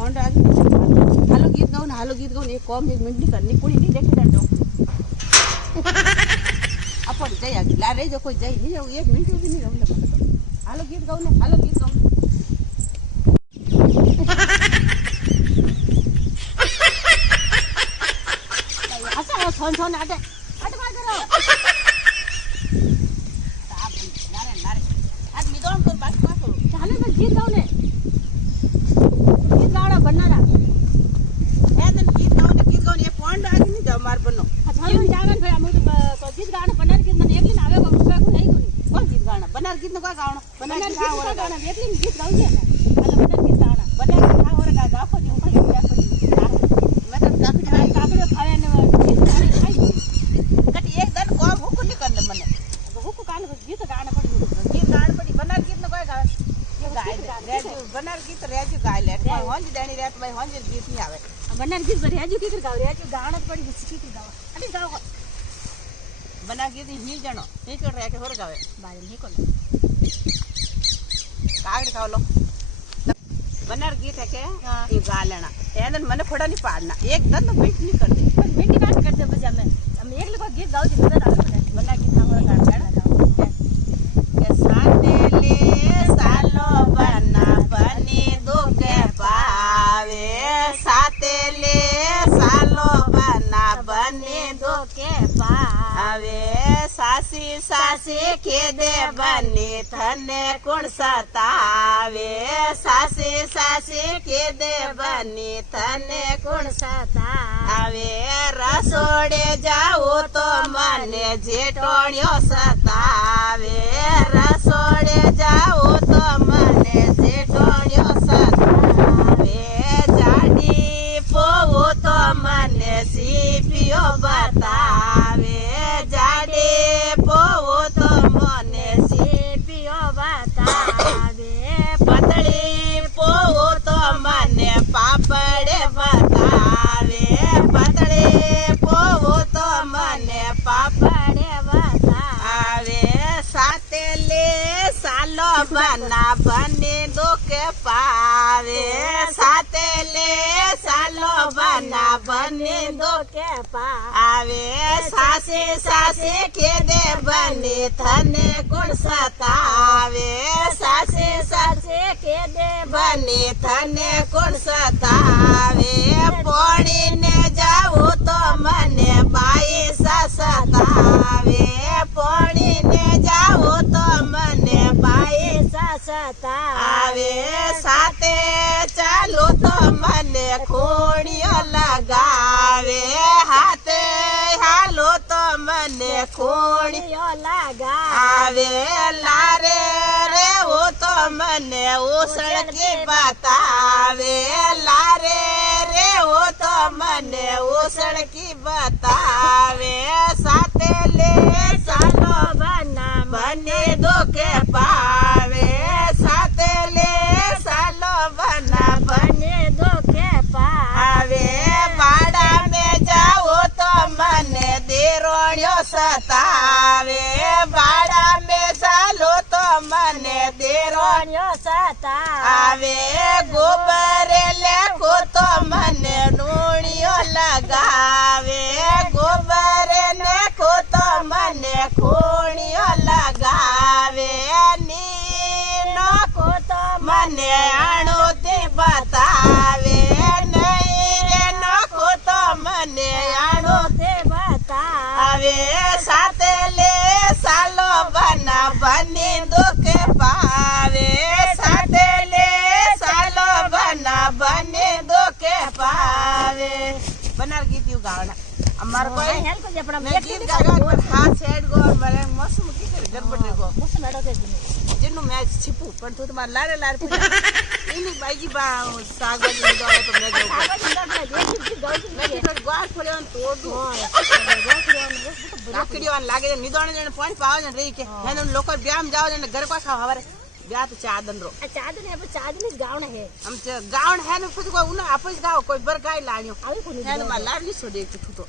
phone राज हालो गीत gown एक com 1 minute नहीं करनी कोई नहीं देखे दो अपन जाई आगे ला रे जो कोई जाई नहीं जाऊ 1 मिनिट भी नहीं रहूं तो हालो गीत गाऊन अच्छा फोन फोन आटे आटे मार करो आप नारे आज निदोन कर बात करो हालो मैं गीत गाऊं ने गीत गाना बनना गीत गाऊन ये फोन राज नहीं जाओ मार बनो अच्छा हम जावन भाई हम तो गीत गाना बनार के मन एकली आवे को मुझे को नहीं कोनी कोण गीत गाना बनार गीत न कोई गावणो बनार गीत गाना एकली गीत गाऊ दे ना अल्ला बनार गीत गाना और गा को जो भाई मैं तो काकड़े खाए ने गीत गाने खाई कट एक दिन को भूख नहीं करने मने भूख कान गीत गाना पड़ी बनार गीत न कोई गावे गाय बनार गीत रेजू गाय ले होंज देनी रेत भाई होंज गीत नहीं आवे बनार गीत रेजू की कर गाव रेजू गाना पड़ी बिस्की की गाव अरे गाव बनार गीत हिल जणो नहीं कर रे के होर गावे बारे नहीं कोन कागड़ गाव लो बनार गीत है के ये गा लेना एदन मने फोड़ा नहीं पाड़ना एक दन तो मिनट नहीं कर दे मिनट बात कर दे बजा में हम एक लोग गीत गाओ जी बता बनार गीत हम गाना के साथे ले सालो बना बनी दुखे पावे साथे ले सालो बना बनी दुखे पावे सासी सासी खेदे बनी थने कुण सतावे सासी सासी खेदे बनी थने कुण सतावे रसोड़े जाओ तो मने जेठोड़ियो सतावे रसोड़े जाओ तो मने जेठोड़ियो सतावे जाडी पोवो तो मने सीपियो बतावे जाडी पोवो तो मने सीपियो बतावे पतली पोवो तो मने पापड़े बतावे पतली पोवो तो मने पापड़े बतावे साथे ले सालो बना बने दुखे पावे साथे ले सालो बना बने दुखे पावे सासे सासे खेदे बने थने कुण सतावे सासे सासे खेदे बने थने कुण सतावे पोड़ी ने जाओ तो मने बाई सतावे पोड़ी ने जाओ तो मने बाई सतावे साथे चलो तो मने खोड़ियो लगावे हाथे हालो तो मने खोड़ियो लगावे लारे रे वो तो मने उसड़ की बतावे लारे रे वो तो मने उसड़ की बतावे साथे ले सालो बना बने दुखे पावे साथे ले सालो बना बने दुखे पावे बाड़ा में जाओ तो मने देरोड़ियो सतावे बाड़ा में सालो तो मने देरोड़ियो सतावे गोबर लेखो तो मने नूड़ियो लगावे गोबर लेखो तो मने खोड़ियो लगावे नीनो को तो मने अणुति बतावे नहीं रे नको तो मने अणुति बतावे साथे ले सालो बना बनी दुखे पावे साथे ले सालो बना बनी दुखे पावे बनार गीत यू गावना अमर कोई हेल्प कर अपना मैं गीत गागा पर हाथ सेट गो मारे मौसम की कर गड़बड़ रे गो मौसम एडो के जिन्नु मैं छिपू पण तू तुम्हार लारे लारे इनी बाईजी बा सागो जी दो तो मैं गो मैं तो गास पड़े तोड़ दो लाकड़ीवान लागे निदोण जने फोन पाव जने रे के हेन लोक ब्याम जाओ जने घर को खाव हवारे ब्या तो चादन रो चादन है पर चादन गावण है हम गावण है न खुद को उन आपस गाव कोई बर गाय लाणियो आवे कोनी हेन मा लावली छोड़े छूटो